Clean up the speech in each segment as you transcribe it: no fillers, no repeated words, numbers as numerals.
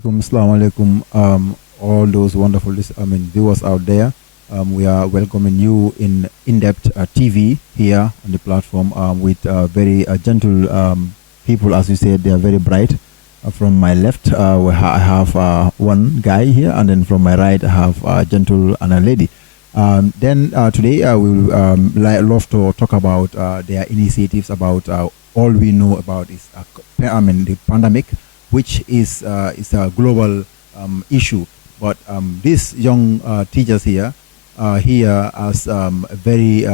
alaikum, assalamu alaikum, all those wonderful viewers out there. We are welcoming you in In-Depth TV here on the platform with very gentle people, as you said, they are very bright. From my left, I have one guy here, and then from my right, I have a gentle and a lady. Then today, we will love to talk about their initiatives about all we know about is the pandemic, which is a global issue. But these young teachers here here as very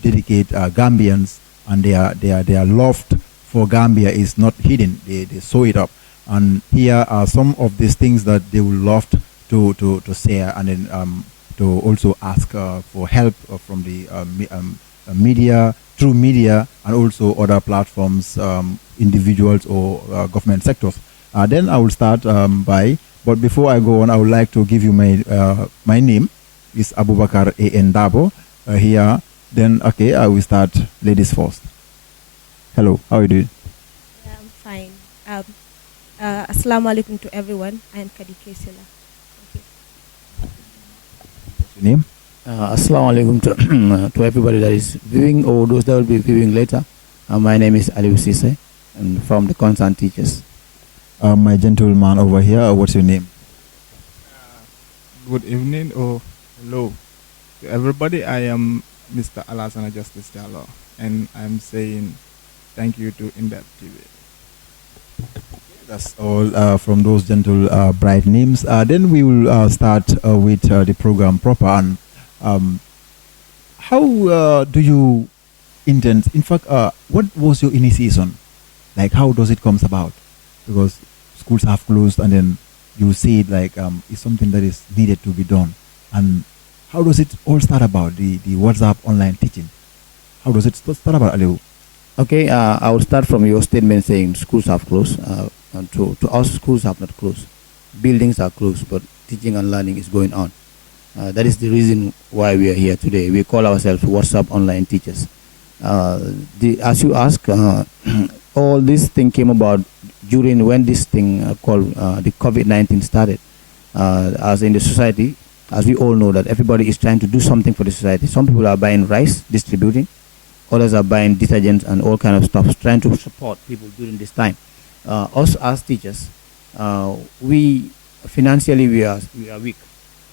dedicated Gambians, and their love for Gambia is not hidden. They sew it up, and here are some of these things that they would love to share, and then to also ask for help from the media, through media, and also other platforms, individuals or government sectors. Then I will start but before I go on, I would like to give you my name is Abubakar A.N. Darboe here. Then, okay, I will start ladies first. Hello, how are you doing? Yeah, I'm fine. Assalamu alaikum to everyone. I am Kadi Kesela. What's your name? Assalamu alaikum to everybody that is viewing or those that will be viewing later. My name is Ali Sise, and from the concerned teachers. My gentleman over here, what's your name? Good evening or hello to everybody. I am Mr. Alasana Justice Jallo, and I'm saying thank you to In-Depth TV. That's all from those gentle, bright names. Then we will start with the program proper. And how do you intend? In fact, what was your initiation? Like, how does it comes about? Because schools have closed, and then you say it like it's something that is needed to be done. And how does it all start about the WhatsApp online teaching? How does it start about, Aliu? Okay, I will start from your statement saying schools have closed. And to us, schools have not closed. Buildings are closed, but teaching and learning is going on. That is the reason why we are here today. We call ourselves WhatsApp online teachers. As you ask, all this thing came about during when this thing called the COVID-19 started. As in the society, as we all know that everybody is trying to do something for the society. Some people are buying rice, distributing. Others are buying detergents and all kind of stuff, trying to support people during this time. Us as teachers, we financially we are weak.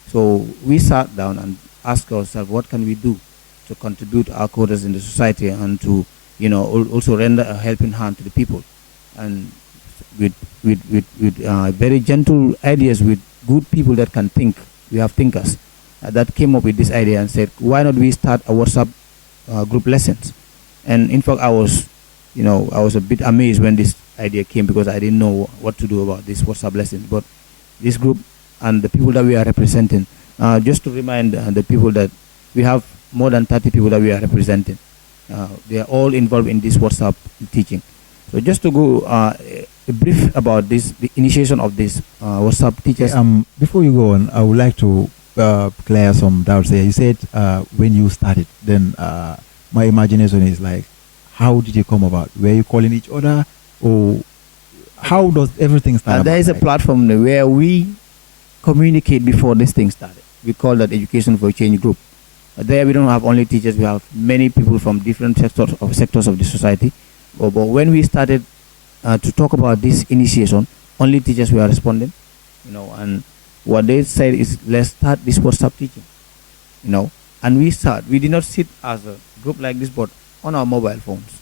So we sat down and asked ourselves, what can we do to contribute our quotas in the society and to, also render a helping hand to the people. And with very gentle ideas, with good people that can think, we have thinkers that came up with this idea and said, why not we start a WhatsApp group lessons? And in fact, I was a bit amazed when this idea came, because I didn't know what to do about this WhatsApp lessons. But this group and the people that we are representing, just to remind the people that we have more than 30 people that we are representing. They are all involved in this WhatsApp teaching. So just to go a brief about this, the initiation of this WhatsApp teachers. Before you go on, I would like to clear some doubts there. You said when you started, then my imagination is like, how did you come about? Were you calling each other, or how does everything start? There is a platform where we communicate before this thing started. We call that Education for Change group. There we don't have only teachers, we have many people from different sectors of the society. But when we started to talk about this initiation, only teachers were responding, and what they said is, let's start this WhatsApp teaching, and we did not sit as a group like this, but on our mobile phones,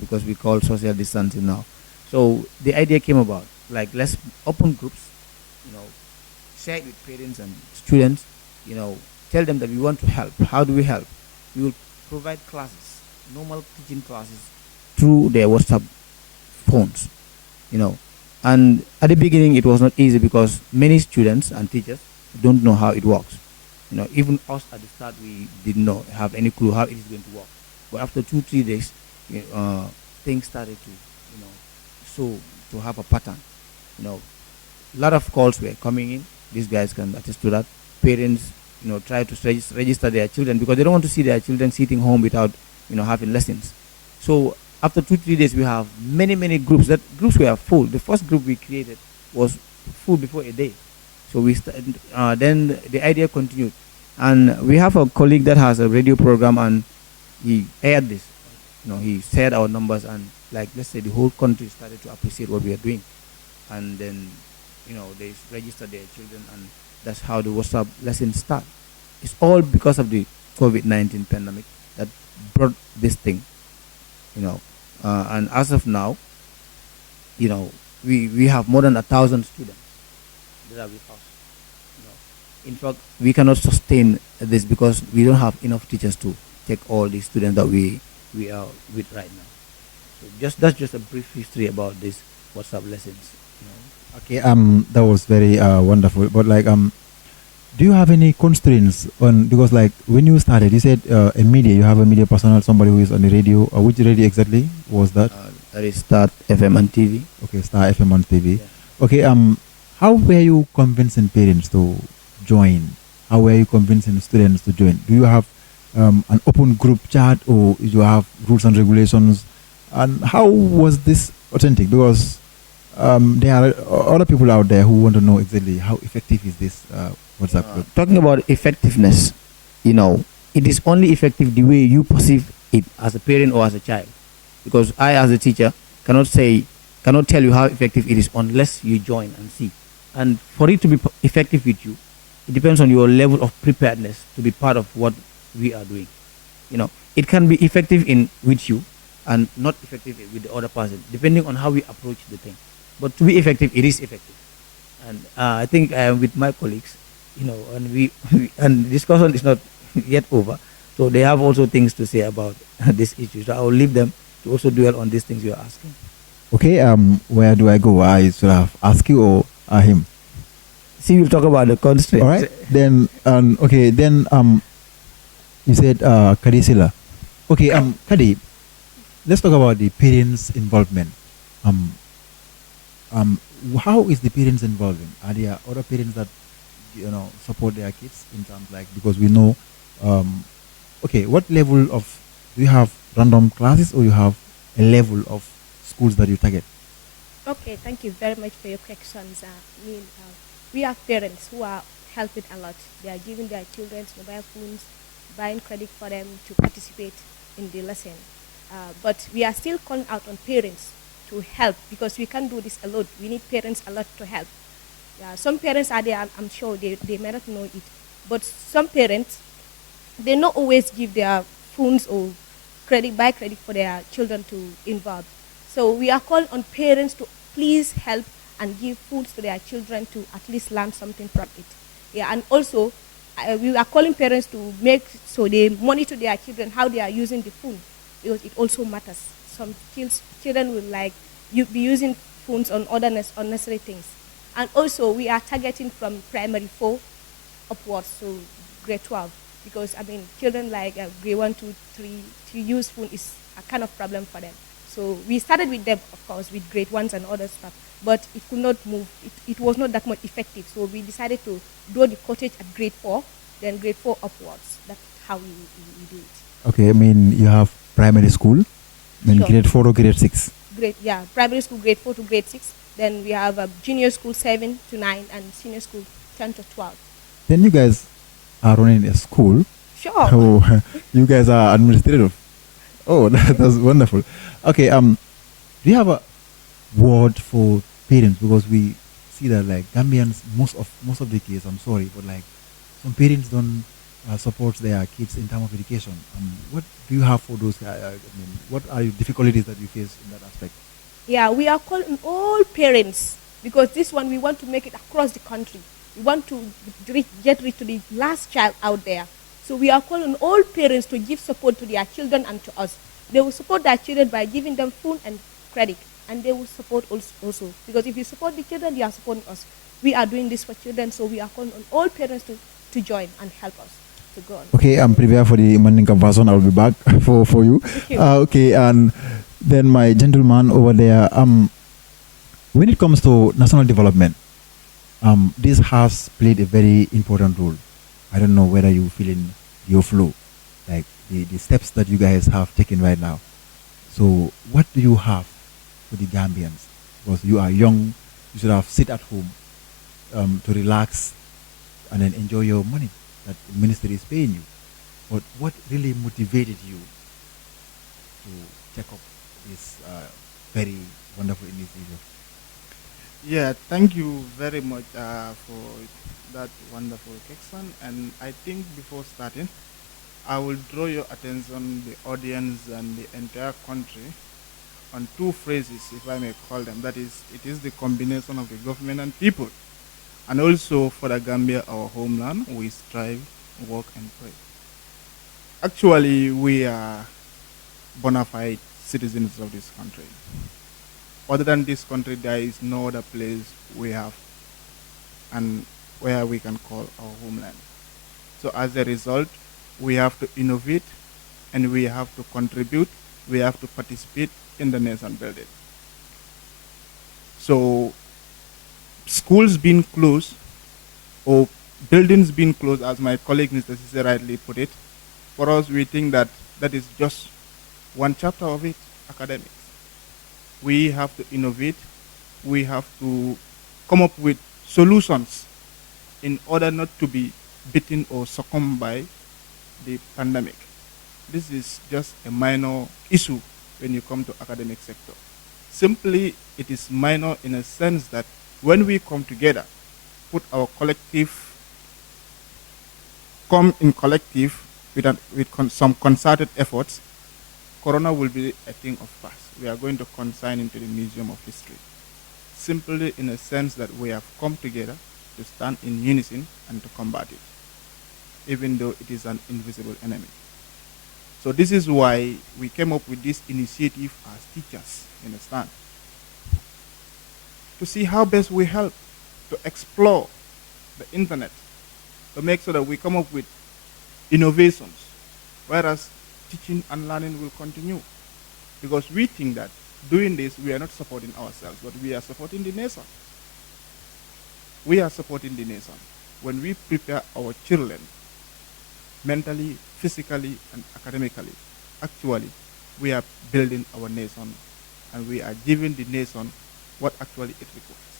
because we call social distancing now. So the idea came about, like, let's open groups, share it with parents and students, tell them that we want to help. How do we help? We will provide classes, normal teaching classes, through their WhatsApp phones, And at the beginning, it was not easy because many students and teachers don't know how it works. Even us at the start, we didn't have any clue how it is going to work. But after 2-3 days, things started to have a pattern. A lot of calls were coming in. These guys can attest to that. Parents, try to register their children because they don't want to see their children sitting home without, having lessons. So after 2-3 days, we have many groups. That groups were full. The first group we created was food before a day. So then the idea continued, and we have a colleague that has a radio program, and he aired this. He shared our numbers, and like let's say the whole country started to appreciate what we are doing, and then they registered their children, and that's how the WhatsApp lessons start. It's all because of the COVID-19 pandemic that brought this thing, and as of now, we have more than 1,000 students that are with us. In fact, we cannot sustain this because we don't have enough teachers to take all the students that we are with right now. So that's just a brief history about this WhatsApp lessons. Okay, that was very wonderful. But like, do you have any constraints on, because like when you started, you said a media, you have a media personnel, somebody who is on the radio. Which radio exactly was that? That is Star FM and TV. Okay, Star FM and TV. Yeah. Okay, how were you convincing parents to join? How were you convincing students to join? Do you have an open group chat, or you have rules and regulations? And how was this authentic? Because there are other people out there who want to know exactly how effective is this WhatsApp group. Talking about effectiveness, it is only effective the way you perceive it as a parent or as a child. Because I, as a teacher, cannot tell you how effective it is unless you join and see. And for it to be effective with you, it depends on your level of preparedness to be part of what we are doing. It can be effective with you and not effective with the other person, depending on how we approach the thing. But to be effective, it is effective. And I think with my colleagues, and discussion is not yet over, so they have also things to say about this issue. So I will leave them to also dwell on these things you are asking. Okay, where do I go? I should have asked you or him? See, we'll talk about the constraints. All right. Then, you said Kadi Silla. Okay, Kadi, let's talk about the parents' involvement. How is the parents involving? Are there other parents that support their kids in terms like, because we know, what level of, do you have random classes, or you have a level of schools that you target? Okay, thank you very much for your questions. We have parents who are helping a lot. They are giving their children mobile phones, buying credit for them to participate in the lesson. But we are still calling out on parents to help, because we can't do this alone. We need parents a lot to help. Some parents are there, I'm sure they may not know it. But some parents, they not always give their phones or buy credit for their children to involve. So we are calling on parents to please help and give foods to their children to at least learn something from it. And also, we are calling parents to make so they monitor their children how they are using the phone, because it also matters. Some children will be using phones on other unnecessary things. And also, we are targeting from primary 4 upwards to grade 12, because children grade 1, 2, 3 to use phone is a kind of problem for them. So we started with them, of course, with grade 1s and other stuff, but it could not move. It was not that much effective. So we decided to do the cottage at grade 4, then grade 4 upwards. That's how we do it. Okay, you have primary school, then Sure. grade 4 or grade 6? Primary school grade 4 to grade 6. Then we have junior school 7 to 9 and senior school 10 to 12. Then you guys are running a school. Sure. Oh, you guys are administrative. Oh, that's wonderful. Okay, do you have a word for parents? Because we see that Gambians, most of the case, I'm sorry, but some parents don't support their kids in terms of education. What do you have for those? What are the difficulties that you face in that aspect? Yeah, we are calling all parents, because this one we want to make it across the country. We want to get rid to the last child out there. So we are calling all parents to give support to their children and to us. They will support their children by giving them food and credit, and they will support also. Because if you support the children, you are supporting us. We are doing this for children, so we are calling on all parents to join and help us to go on. Okay, I'm prepared for the Mandinka version. I'll be back for you. Okay, and then my gentleman over there. When it comes to national development, this has played a very important role. I don't know whether you feel in your flow, the steps that you guys have taken right now. So what do you have for the Gambians? Because you are young, you should have sit at home to relax and then enjoy your money that the ministry is paying you. But what really motivated you to take up this very wonderful initiative? Yeah, thank you very much for that wonderful question. And I think before starting, I will draw your attention, the audience and the entire country, on two phrases, if I may call them. That is, it is the combination of the government and people. And also for the Gambia, our homeland, we strive, work, and pray. Actually, we are bona fide citizens of this country. Other than this country, there is no other place we have and where we can call our homeland. So as a result, we have to innovate and we have to contribute, we have to participate in the nation building. So schools being closed or buildings being closed, as my colleague Mr. Sise rightly put it, for us we think that that is just one chapter of it, academics. We have to innovate, we have to come up with solutions in order not to be beaten or succumbed by the pandemic. This is just a minor issue when you come to academic sector. Simply, it is minor in a sense that when we come together, put our collective, come in collective with some concerted efforts, Corona will be a thing of past. We are going to consign into the Museum of History. Simply in a sense that we have come together to stand in unison and to combat it, even though it is an invisible enemy. So this is why we came up with this initiative as teachers, you understand, to see how best we help to explore the internet, to make sure that we come up with innovations, whereas teaching and learning will continue. Because we think that doing this, we are not supporting ourselves, but we are supporting the nation. We are supporting the nation. When we prepare our children mentally, physically, and academically, actually, we are building our nation and we are giving the nation what actually it requires.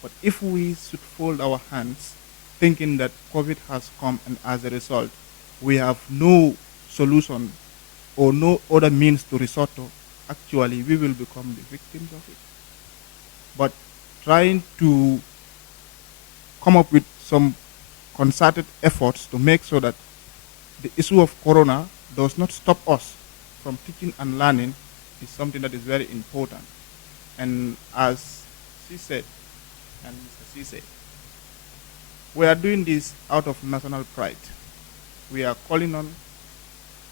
But if we should fold our hands thinking that COVID has come and as a result, we have no solution or no other means to resort to, actually we will become the victims of it. But trying to come up with some concerted efforts to make sure that the issue of corona does not stop us from teaching and learning is something that is very important. And as she said, and Mr. C said, we are doing this out of national pride. We are calling on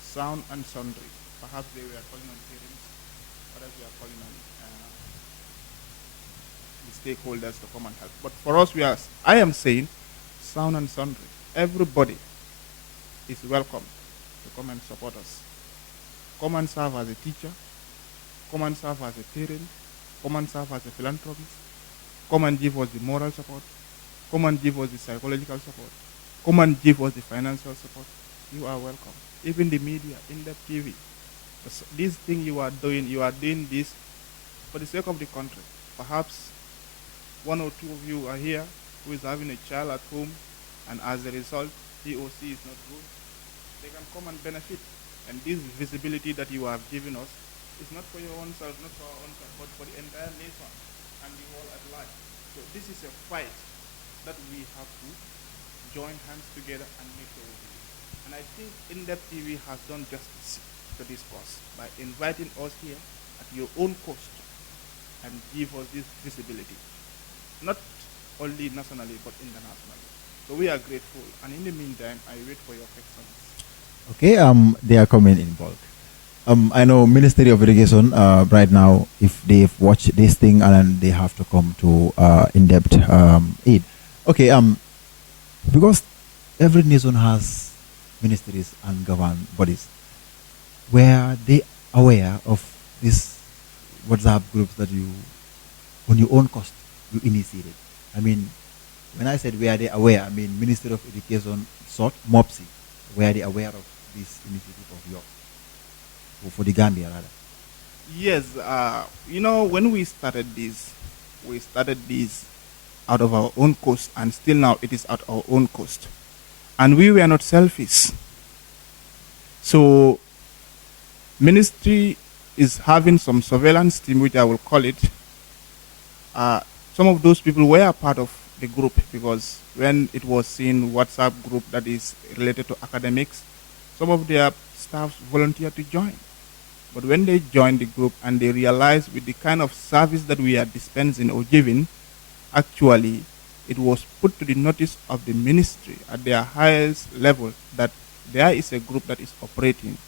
sound and sundry. Perhaps they were calling on parents, others we are calling on the stakeholders to come and help. But for us, I am saying sound and sundry. Everybody is welcome to come and support us. Come and serve as a teacher. Come and serve as a parent. Come and serve as a philanthropist. Come and give us the moral support. Come and give us the psychological support. Come and give us the financial support. You are welcome. Even the media, in-depth TV. This thing you are doing this for the sake of the country. Perhaps one or two of you are here who is having a child at home, and as a result, he or she is not good. They can come and benefit. And this visibility that you have given us is not for your own self, not for our own self, but for the entire nation and the world at large. So this is a fight that we have to join hands together and make sure we do. And I think In-Depth TV has done justice to this cause by inviting us here at your own cost and give us this visibility, not only nationally but internationally. So we are grateful. And in the meantime, I wait for your questions. Okay, they are coming in bulk. I know Ministry of Education right now, if they've watched this thing and then they have to come to in-depth aid. Okay, because every nation has ministries and government bodies. Were they aware of these WhatsApp groups that you, on your own cost, you initiated? I mean, when I said were they aware, I mean Ministry of Education, sort MOPSI, were they aware of this initiative of yours? Or for the Gambia, rather? Yes, when we started this out of our own cost, and still now it is at our own cost. And we were not selfish. So ministry is having some surveillance team, which I will call it. Some of those people were part of the group, because when it was seen WhatsApp group that is related to academics, some of their staffs volunteered to join. But when they joined the group and they realized with the kind of service that we are dispensing or giving, actually it was put to the notice of the ministry at their highest level that there is a group that is operating,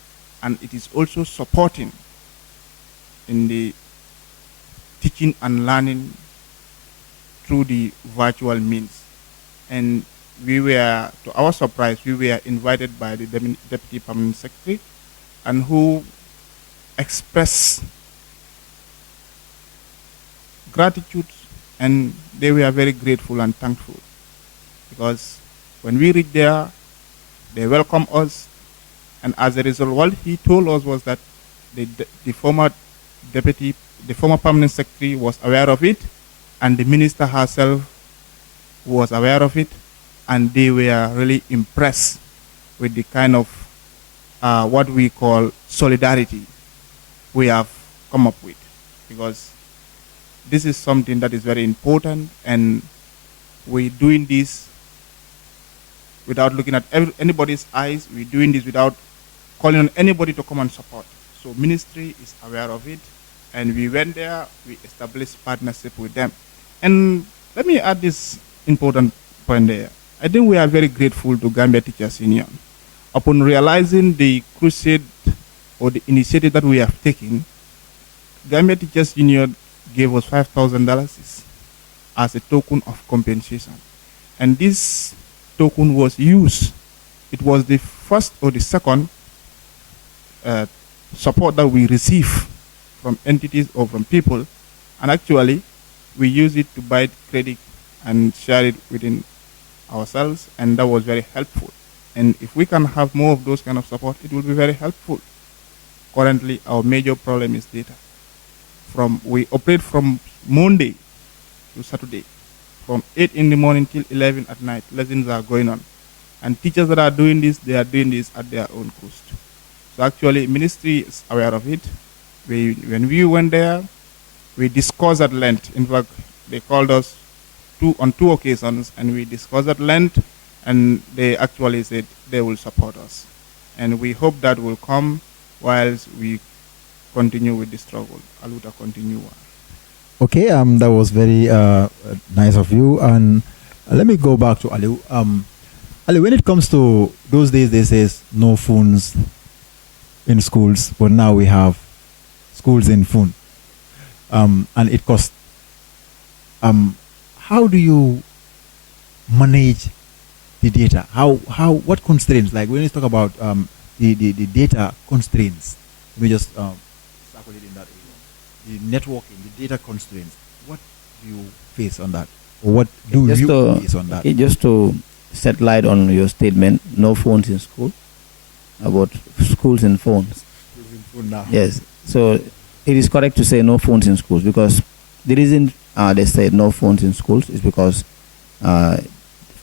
and it is also supporting in the teaching and learning through the virtual means. And we were, to our surprise, we were invited by the Deputy Permanent Secretary, and who expressed gratitude, and they were very grateful and thankful, because when we reached there, they welcomed us, and as a result, what he told us was that the former permanent secretary was aware of it, and the minister herself was aware of it, and they were really impressed with the kind of what we call solidarity we have come up with, because this is something that is very important, and we're doing this without looking at anybody's eyes. We're doing this without calling on anybody to come and support. So ministry is aware of it, and we went there, we established partnership with them. And let me add this important point there. I think we are very grateful to Gambia Teachers Union. Upon realizing the crusade or the initiative that we have taken, Gambia Teachers Union gave us $5,000 as a token of compensation. And this token was used. It was the first or the second support that we receive from entities or from people. And actually, we use it to buy credit and share it within ourselves, and that was very helpful. And if we can have more of those kind of support, it will be very helpful. Currently, our major problem is data. We operate from Monday to Saturday, from 8 in the morning till 11 at night. Lessons are going on. And teachers that are doing this, they are doing this at their own cost. So actually, ministry is aware of it. When we went there, we discussed at length. In fact, they called us on two occasions, and we discussed at length, and they actually said they will support us. And we hope that will come whilst we continue with the struggle. Aluta continue. Okay, that was very nice of you. And let me go back to Ali. Ali, when it comes to those days, they say no phones in schools, but now we have schools in phone. And it costs. How do you manage the data? What constraints? Like when you talk about the data constraints, we just circle it in that area. The networking, the data constraints. What do you face on that? Or what do you face on that? Just to set light on your statement, no phones in school, about schools and phones. Schools in phone now. Yes. So it is correct to say no phones in schools, because the reason they say no phones in schools is because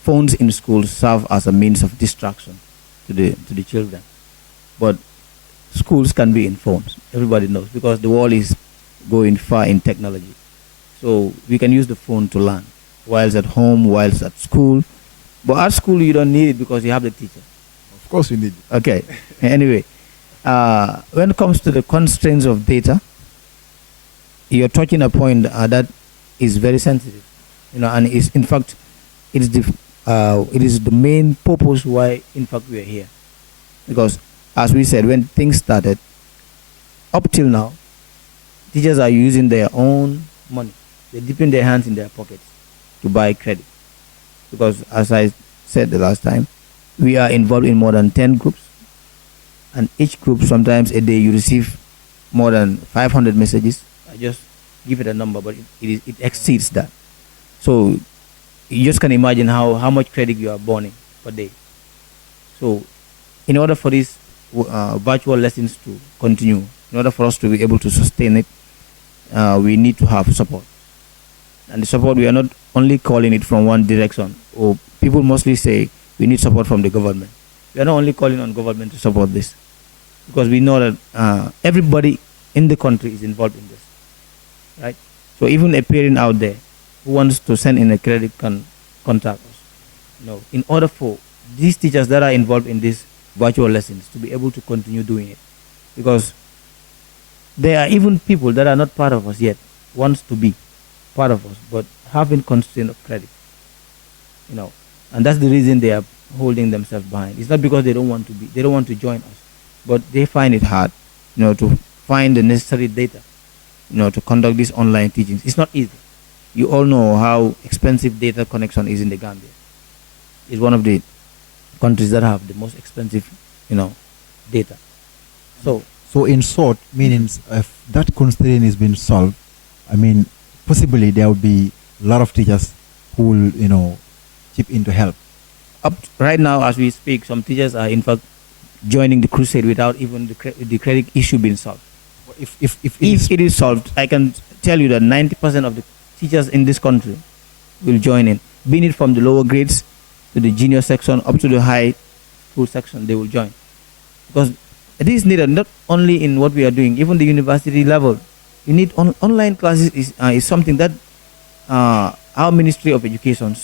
phones in schools serve as a means of distraction to the children. But schools can be in phones. Everybody knows, because the world is going far in technology. So we can use the phone to learn, whilst at home, whilst at school. But at school, you don't need it because you have the teacher. Of course we need it. Okay. Anyway, when it comes to the constraints of data, you're touching a point that is very sensitive, and is in fact, it is the main purpose why, in fact, we are here, because as we said, when things started, up till now, teachers are using their own money. They're dipping their hands in their pockets to buy credit, because as I said the last time, we are involved in more than 10 groups, and each group, sometimes a day, you receive more than 500 messages. I just give it a number, but it exceeds that. So you just can imagine how much credit you are burning per day. So in order for these virtual lessons to continue, in order for us to be able to sustain it, we need to have support. And the support, we are not only calling it from one direction. Or people mostly say we need support from the government. We are not only calling on government to support this, because we know that everybody in the country is involved in this, right? So even a parent out there who wants to send in a credit can contact us. In order for these teachers that are involved in these virtual lessons to be able to continue doing it, because there are even people that are not part of us yet, wants to be part of us, but having constraint of credit, and that's the reason they are holding themselves behind. It's not because they don't want to be, they don't want to join us, but they find it hard, to find the necessary data, to conduct these online teachings. It's not easy. You all know how expensive data connection is in the Gambia. It's one of the countries that have the most expensive, data. So in short, meanings if that constraint is being solved, I mean, possibly there will be a lot of teachers who will, chip in to help. Right now, as we speak, some teachers are in fact joining the crusade without even the credit issue being solved. If it is solved, I can tell you that 90% of the teachers in this country will join in, be it from the lower grades to the junior section up to the high school section. They will join, because it is needed not only in what we are doing, even the university level. You need online classes is something that our Ministry of Education,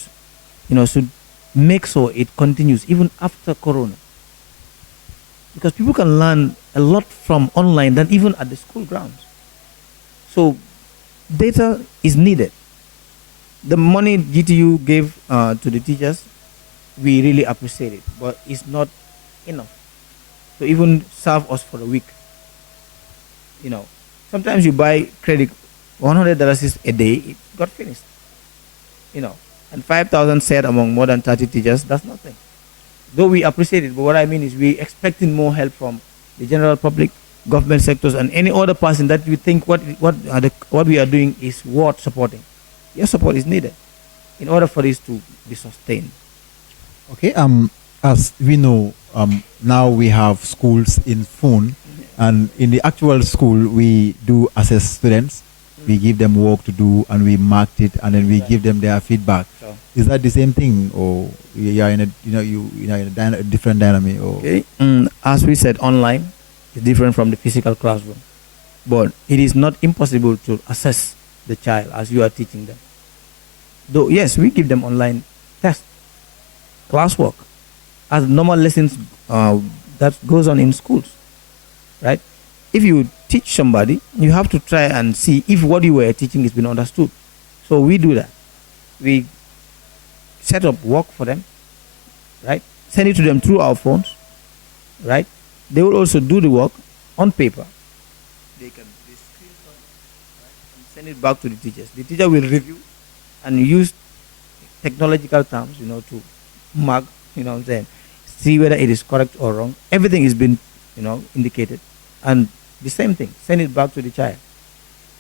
should make sure it continues even after Corona, because people can learn a lot from online than even at the school grounds. So data is needed. The money GTU gave to the teachers, we really appreciate it, but it's not enough to even serve us for a week. Sometimes you buy credit, $100 is a day, it got finished. And 5,000 shared among more than 30 teachers, that's nothing. Though we appreciate it, but what I mean is we're expecting more help from the general public, government sectors, and any other person that you think what we are doing is worth supporting. Your support is needed in order for this to be sustained. Okay. As we know, now we have schools in phone, and in the actual school we do assess students. We give them work to do, and we mark it, and then we give them their feedback. So, is that the same thing, or you are in a different dynamic? Or okay. As we said, online is different from the physical classroom, but it is not impossible to assess the child as you are teaching them. Though yes, we give them online tests, classwork, as normal lessons that goes on in schools, right? If you teach somebody, you have to try and see if what you were teaching has been understood. So we do that. We set up work for them, right? Send it to them through our phones, right? They will also do the work on paper. They screenshot it, right, and send it back to the teachers. The teacher will review and use technological terms, to mark, what I'm saying, see whether it is correct or wrong. Everything has been, indicated. And the same thing, send it back to the child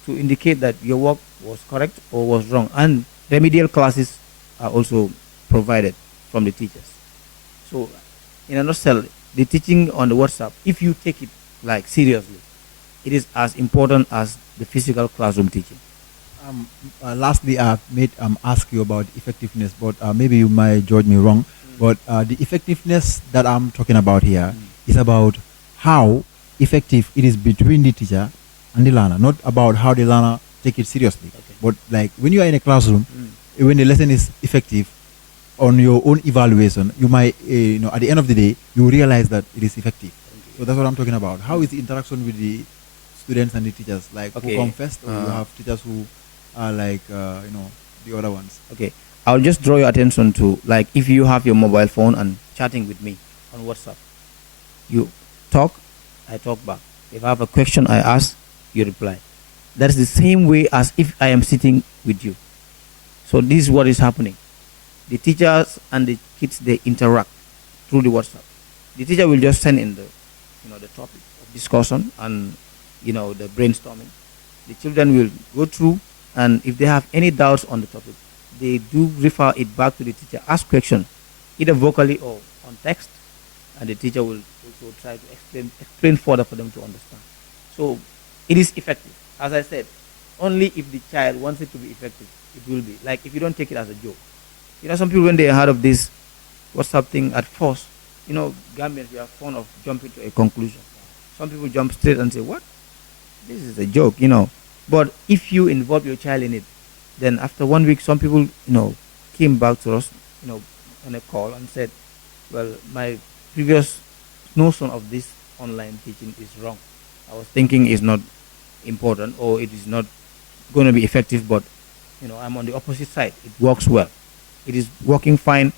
to indicate that your work was correct or was wrong. And remedial classes are also provided from the teachers. So, in a nutshell, the teaching on the WhatsApp, if you take it seriously, it is as important as the physical classroom teaching. Lastly, I may ask you about effectiveness, but maybe you might judge me wrong. But the effectiveness that I'm talking about here is about how effective it is between the teacher and the learner, not about how the learner take it seriously. Okay. But when you are in a classroom, when the lesson is effective, on your own evaluation, you might, at the end of the day, you realize that it is effective. So that's what I'm talking about. How is the interaction with the students and the teachers? Who come first, or you have teachers who are the other ones? Okay, I'll just draw your attention to, if you have your mobile phone and chatting with me on WhatsApp, you talk, I talk back. If I have a question, I ask, you reply. That is the same way as if I am sitting with you. So this is what is happening. The teachers and the kids, they interact through the WhatsApp. The teacher will just send in the topic of discussion and, the brainstorming. The children will go through, and if they have any doubts on the topic, they do refer it back to the teacher, ask questions, either vocally or on text, and the teacher will also try to explain further for them to understand. So it is effective. As I said, only if the child wants it to be effective, it will be. Like if you don't take it as a joke. Some people when they heard of this WhatsApp thing at first, Gambians, we are fond of jumping to a conclusion. Some people jump straight and say, "What? This is a joke." But if you involve your child in it, then after 1 week, some people, came back to us, on a call and said, "Well, my previous notion of this online teaching is wrong. I was thinking it's not important or it is not going to be effective, but I'm on the opposite side. It works well. It is working fine,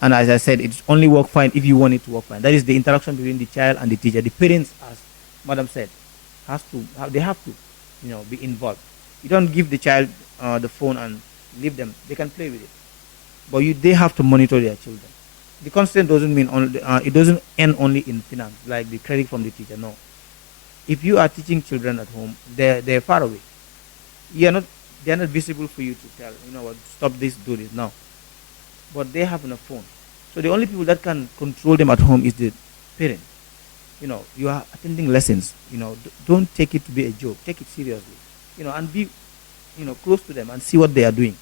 and as I said, it's only work fine if you want it to work fine. That is the interaction between the child and the teacher. The parents, as Madam said, they have to, be involved. You don't give the child the phone and leave them; they can play with it, but they have to monitor their children. The constraint doesn't mean only it doesn't end only in finance, like the credit from the teacher. No, if you are teaching children at home, they're far away. They're not visible for you to tell. What? Stop this, do this now. But they have on a phone, so the only people that can control them at home is the parent. You are attending lessons. Don't take it to be a joke. Take it seriously. And be, close to them and see what they are doing.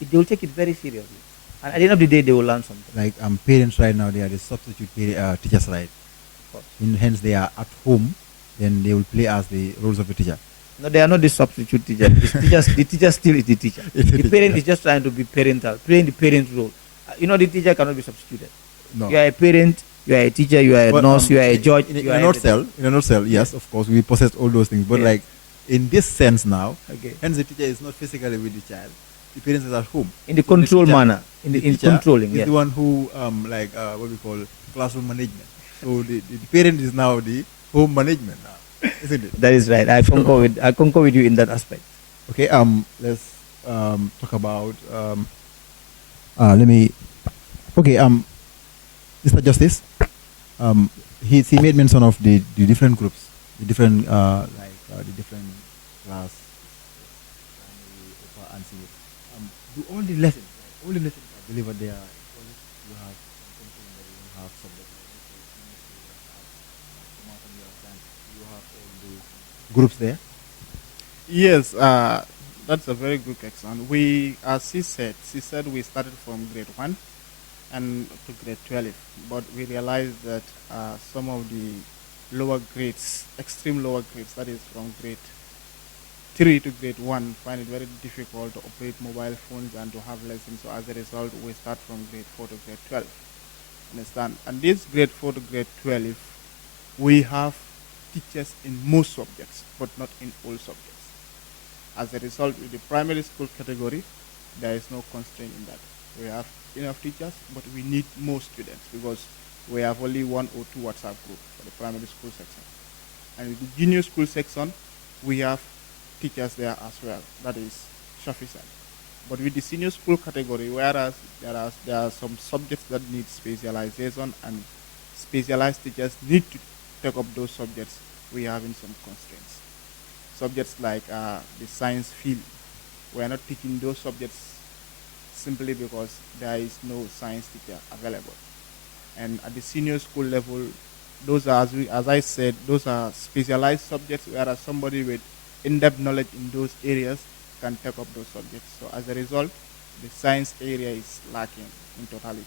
They will take it very seriously, and at the end of the day, they will learn something. Like parents right now, they are the substitute teachers, right? Of course. Hence, they are at home, then they will play as the roles of a teacher. No, they are not the substitute teacher. The teacher still is the teacher. The parent is just trying to be parental, playing the parent role. The teacher cannot be substituted. No. You are a parent, you are a teacher, you are a nurse, you are a judge. In a nutshell, yes, of course, we possess all those things. But like in this sense now, hence the teacher is not physically with the child. The parents is at home. In the control manner, in controlling. Is the one who what we call classroom management. So the parent is now the home management now. Isn't it? That is right. I concur with you in that aspect. Okay. Let's talk about. Let me. Okay. Mr. Justice. He made mention of the different groups, the different the different class, primary, upper, and senior. Do all the lessons, all the lessons are delivered there. You have something that you have subject you have all the groups there. Yes, that's a very good question. We, as she said we started from grade 1 and to grade 12, but we realized that some of the lower grades, extreme lower grades, that is from grade 3 to grade 1, find it very difficult to operate mobile phones and to have lessons. So as a result, we start from grade 4 to grade 12. Understand? And this grade 4 to grade 12, we have teachers in most subjects, but not in all subjects. As a result, with the primary school category, there is no constraint in that. We have enough teachers, but we need more students because we have only 1 or 2 WhatsApp group for the primary school section. And with the junior school section, we have teachers there as well. That is sufficient. But with the senior school category, whereas there are some subjects that need specialization and specialized teachers need to take up those subjects, we are having some constraints. Subjects like the science field, we are not teaching those subjects simply because there is no science teacher available. And at the senior school level, those are, as I said, those are specialized subjects, whereas somebody with in-depth knowledge in those areas can take up those subjects. So as a result, the science area is lacking in totality.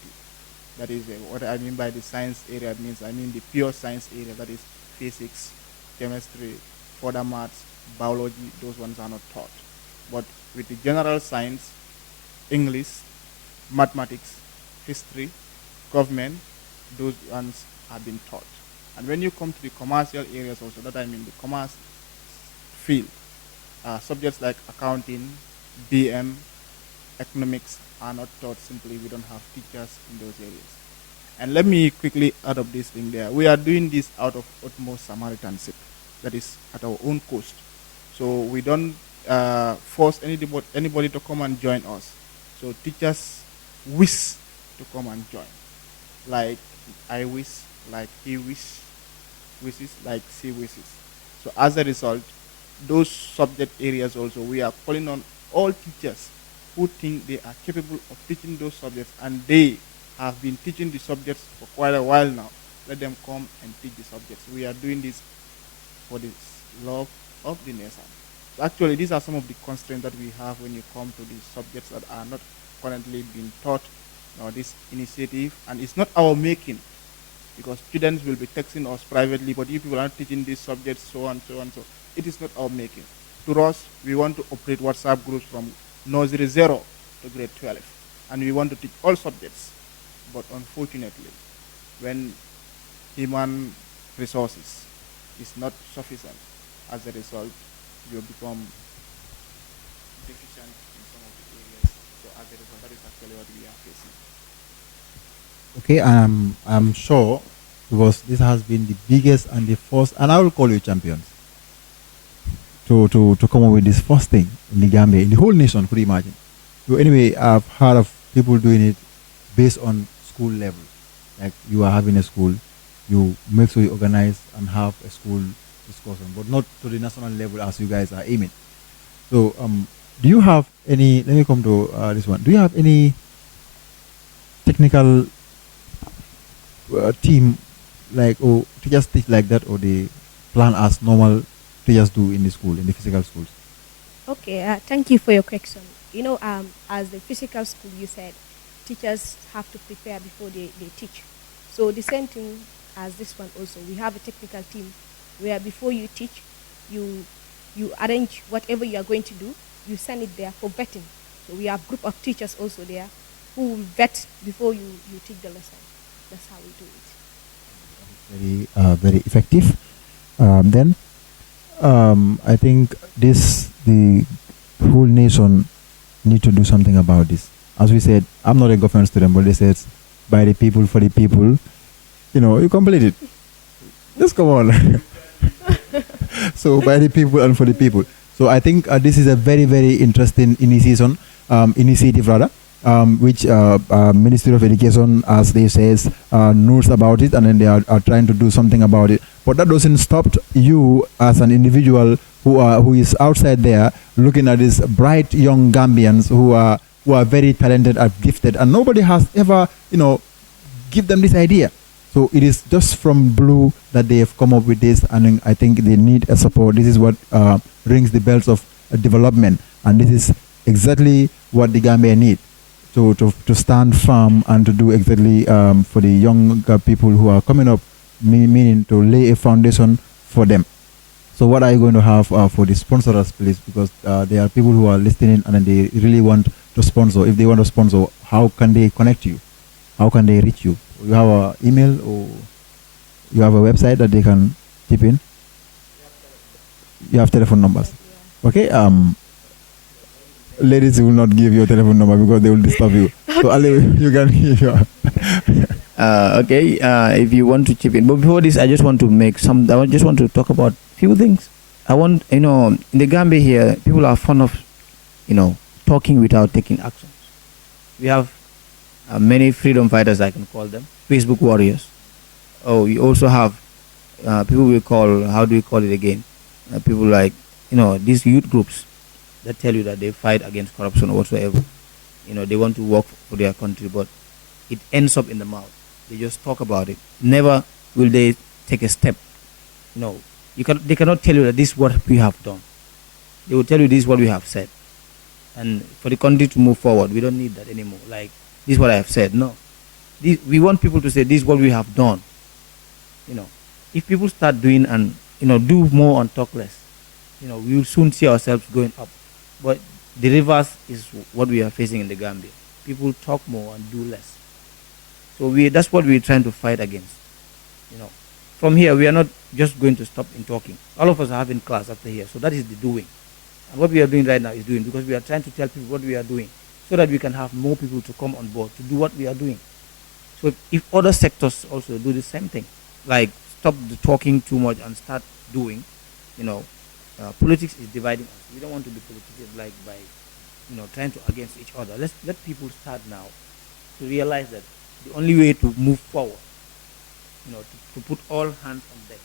That is what I mean by the science area. I mean the pure science area, that is physics, chemistry, further maths, biology, those ones are not taught. But with the general science, English, mathematics, history, government, those ones have been taught. And when you come to the commercial areas also, that I mean the commerce field, subjects like accounting, BM, economics are not taught simply we don't have teachers in those areas. And let me quickly add up this thing there. We are doing this out of utmost Samaritanship, that is at our own cost. So we don't force anybody to come and join us. So teachers wish to come and join. Like I wish, like he wishes, like she wishes. So as a result, those subject areas also, we are calling on all teachers who think they are capable of teaching those subjects and they have been teaching the subjects for quite a while now. Let them come and teach the subjects. We are doing this for the love of the nation. So actually, these are some of the constraints that we have when you come to these subjects that are not currently being taught, this initiative, and it's not our making, because students will be texting us privately, but you people are not teaching these subjects, so on, so on, so it is not our making. To us, we want to operate WhatsApp groups from nursery 0 to grade 12, and we want to teach all subjects, but unfortunately, when human resources is not sufficient, as a result, you become deficient in some of the areas. So as a result, that is actually what we are facing. Okay, I'm sure, because this has been the biggest and the first, and I will call you champions, to come up with this first thing in the Gambia, in the whole nation, could you imagine? So anyway, I've heard of people doing it based on school level. Like you are having a school, you make sure you organize and have a school discussion, but not to the national level as you guys are aiming. So do you have any, let me come to this one, do you have any technical team, like, or teachers teach like that, or they plan as normal teachers do in the school, in the physical schools? Okay, thank you for your question. As the physical school, you said teachers have to prepare before they teach. So the same thing as this one also. We have a technical team where before you teach, you arrange whatever you are going to do, you send it there for vetting. So we have a group of teachers also there who will vet before you teach the lesson. That's how we do it. Very effective. Then I think the whole nation need to do something about this. As we said, I'm not a government student, but they said by the people, for the people. You complete it. Just come on. So by the people and for the people. So I think this is a very, very interesting initiative rather, which Ministry of Education, as they says, knows about it, and then they are trying to do something about it. But that doesn't stop you as an individual who is outside there looking at these bright young Gambians who are very talented and gifted, and nobody has ever give them this idea. So it is just from blue that they have come up with this, and I think they need a support. This is what rings the bells of development, and this is exactly what the Gambia need to stand firm and to do exactly for the young people who are coming up, meaning to lay a foundation for them. So what are you going to have for the sponsors, please? Because there are people who are listening and they really want to sponsor. If they want to sponsor, how can they connect you? How can they reach you? You have an email or you have a website that they can tip in? You have telephone numbers. Okay. Ladies will not give your telephone number because they will disturb you. So Ali, you can give your. Okay. If you want to chip in, but before this, I just want to talk about few things. In the Gambia here, people are fond of, talking without taking action. We have many freedom fighters, I can call them, Facebook warriors. Oh, we also have people we call, how do we call it again? People like, these youth groups that tell you that they fight against corruption or whatsoever. They want to work for their country, but it ends up in the mouth. They just talk about it. Never will they take a step. They cannot tell you that this is what we have done. They will tell you this is what we have said. And for the country to move forward, we don't need that anymore. Like, this is what I have said. No. We want people to say this is what we have done. If people start doing and, do more and talk less, we will soon see ourselves going up. But the reverse is what we are facing in the Gambia. People talk more and do less. So that's what we're trying to fight against. From here, we are not just going to stop in talking. All of us are having class after here. So that is the doing. And what we are doing right now is doing, because we are trying to tell people what we are doing so that we can have more people to come on board to do what we are doing. So if other sectors also do the same thing, like stop the talking too much and start doing, politics is dividing us. We don't want to be politicians like by, trying to against each other. Let people start now to realize that the only way to move forward, to put all hands on deck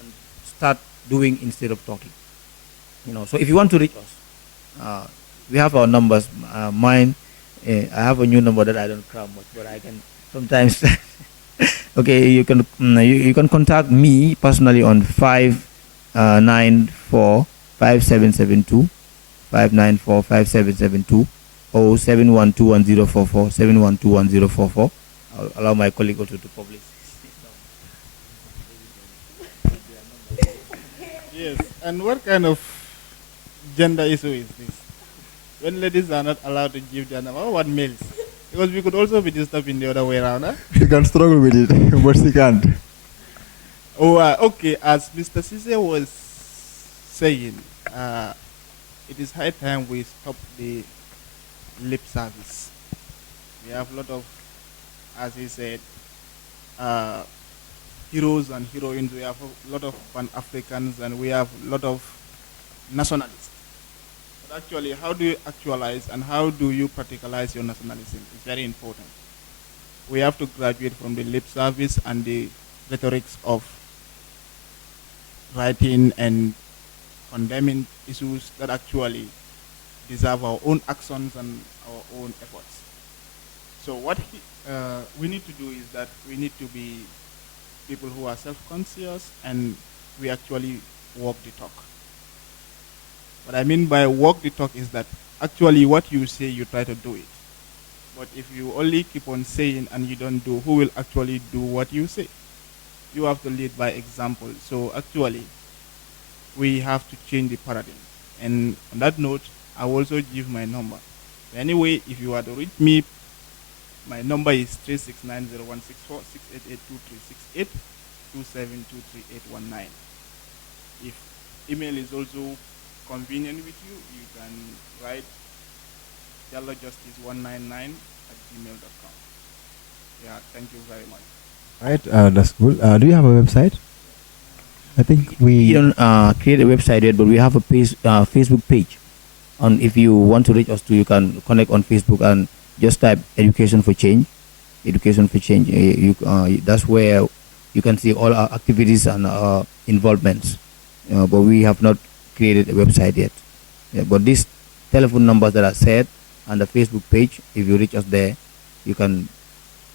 and start doing instead of talking. So if you want to reach us, we have our numbers. Mine, I have a new number that I don't cram much, but I can sometimes. Okay, you can contact me personally on 594 5772 594 5772 or 7121 7121044. I'll allow my colleague also to publish. Yes, and what kind of gender issue is this? When ladies are not allowed to give their number, what males? Because we could also be disturbing the other way around, huh? You can struggle with it, but you can't. Oh, okay. As Mr. Cisse was saying, it is high time we stop the lip service. We have a lot of, as he said, heroes and heroines. We have a lot of Pan-Africans and we have a lot of nationalists. But actually, how do you actualize and how do you practicalize your nationalism? It's very important. We have to graduate from the lip service and the rhetorics of writing and condemning issues that actually deserve our own actions and our own efforts. So what we need to do is that we need to be people who are self-conscious and we actually walk the talk. What I mean by walk the talk is that actually what you say, you try to do it. But if you only keep on saying and you don't do, who will actually do what you say? You have to lead by example. So actually, we have to change the paradigm. And on that note, I will also give my number. Anyway, if you are to reach me, my number is 3690164 6882368 2723819. If email is also convenient with you, you can write jallojustice199@gmail.com. Yeah, thank you very much. Right, that's cool. Do you have a website? I think We don't create a website yet, but we have a Facebook page. And if you want to reach us too, you can connect on Facebook and just type Education for Change. Education for Change. That's where you can see all our activities and our involvements. But we have not created a website yet. But these telephone numbers that are said and the Facebook page, if you reach us there, you can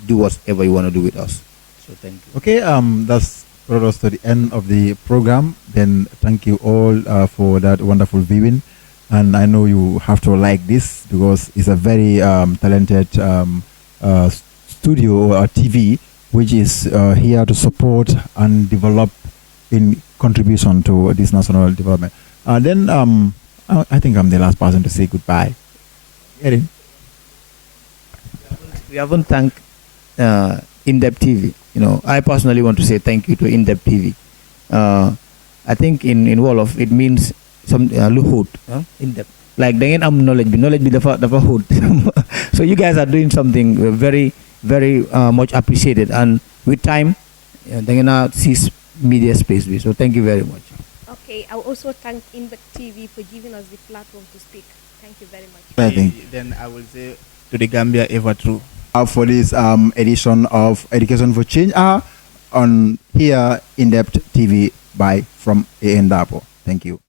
do whatever you want to do with us. So thank you. okay. That's brought us to the end of the program. Then thank you all for that wonderful viewing. And I know you have to like this because it's a very talented studio or TV which is here to support and develop in contribution to this national development. Then I think I'm the last person to say goodbye. Erin? We haven't thanked In-Depth TV. I personally want to say thank you to In-Depth TV. I think in Wolof it means some luhut, in-depth. Like dengan knowledge be the hood. So you guys are doing something very, very much appreciated. And with time, dengan seize media space. So thank you very much. Okay, I will also thank Inback TV for giving us the platform to speak. Thank you very much. I think. Then I will say to the Gambia ever true. For this edition of Education for Change on here In-Depth TV from Darboe. Thank you.